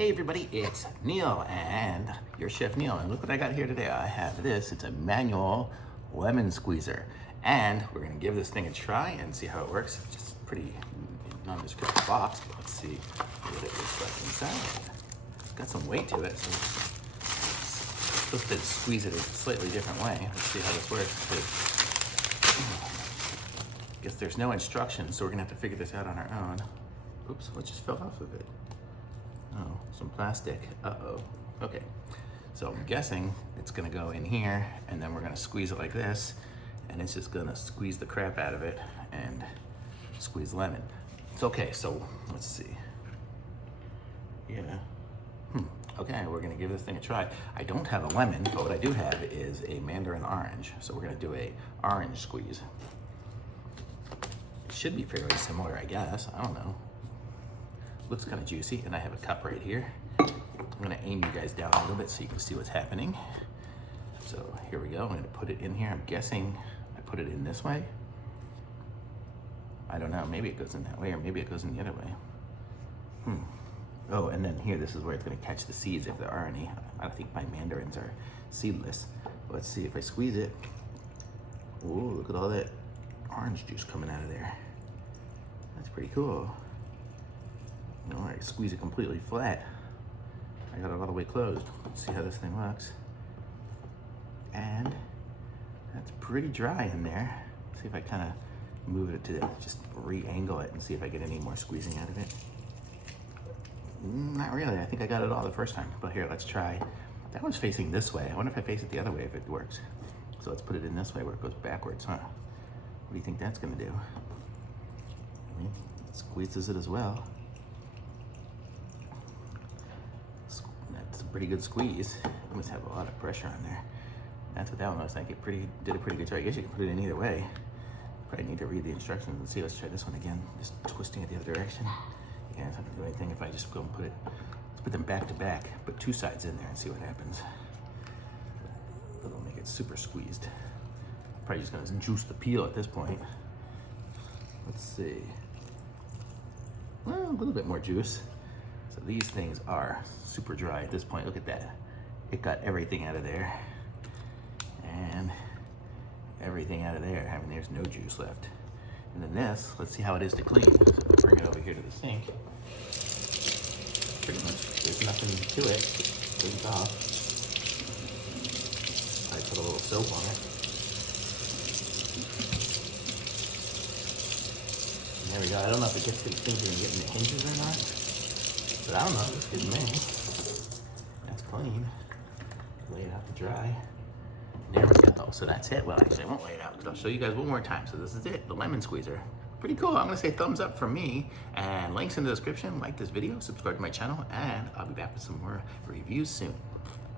Hey everybody, it's Neil and your Chef Neil, and look what I got here today. I have this. It's a manual lemon squeezer, and we're gonna give this thing a try and see how it works. It's just a pretty nondescript box, but let's see what it looks like inside. It's got some weight to it, so I'm supposed to squeeze it a slightly different way. Let's see how this works. Guess there's no instructions, so we're gonna have to figure this out on our own. Oops, what just fell off of it? Oh, some plastic. Uh-oh. Okay, so I'm guessing it's gonna go in here, and then we're gonna squeeze it like this, and it's just gonna squeeze the crap out of it and squeeze lemon. It's okay, so let's see. Yeah. Okay, we're gonna give this thing a try. I don't have a lemon, but what I do have is a mandarin orange, so we're gonna do a orange squeeze. It should be fairly similar, I guess. I don't know. Looks kind of juicy, and I have a cup right here. I'm gonna aim you guys down a little bit so you can see what's happening. So here we go. I'm gonna put it in here. I'm guessing I put it in this way. I don't know. Maybe it goes in that way, or maybe it goes in the other way. Oh, and then here, this is where it's gonna catch the seeds if there are any. I think my mandarins are seedless. Let's see if I squeeze it. Ooh, look at all that orange juice coming out of there. That's pretty cool. You know, I squeeze it completely flat. I got it all the way closed. Let's see how this thing looks. And that's pretty dry in there. Let's see if I kind of move it to just re-angle it and see if I get any more squeezing out of it. Not really. I think I got it all the first time. But here, let's try. That one's facing this way. I wonder if I face it the other way if it works. So let's put it in this way where it goes backwards, huh? What do you think that's gonna do? I mean, it squeezes it as well. That's a pretty good squeeze. It must have a lot of pressure on there. That's what that one looks like. It did a pretty good job. I guess you can put it in either way. Probably need to read the instructions and see. Let's try this one again. Just twisting it the other direction. Yeah, it's not gonna do anything if I just go and let's put them back to back, put two sides in there and see what happens. It'll make it super squeezed. Probably just gonna juice the peel at this point. Let's see. Well, a little bit more juice. So these things are super dry at this point. Look at that. It got everything out of there. And everything out of there. I mean, there's no juice left. And then this, let's see how it is to clean. So I'll bring it over here to the sink. Pretty much, there's nothing to it. Cleans off. I put a little soap on it. And there we go. I don't know if it gets to the sink and getting the hinges or not. But I don't know, it's good to me. That's clean. Lay it out to dry. There we go. So that's it. Well, actually, I won't lay it out because I'll show you guys one more time. So this is it, the lemon squeezer. Pretty cool. I'm gonna say thumbs up from me, and links in the description. Like this video, subscribe to my channel, and I'll be back with some more reviews soon.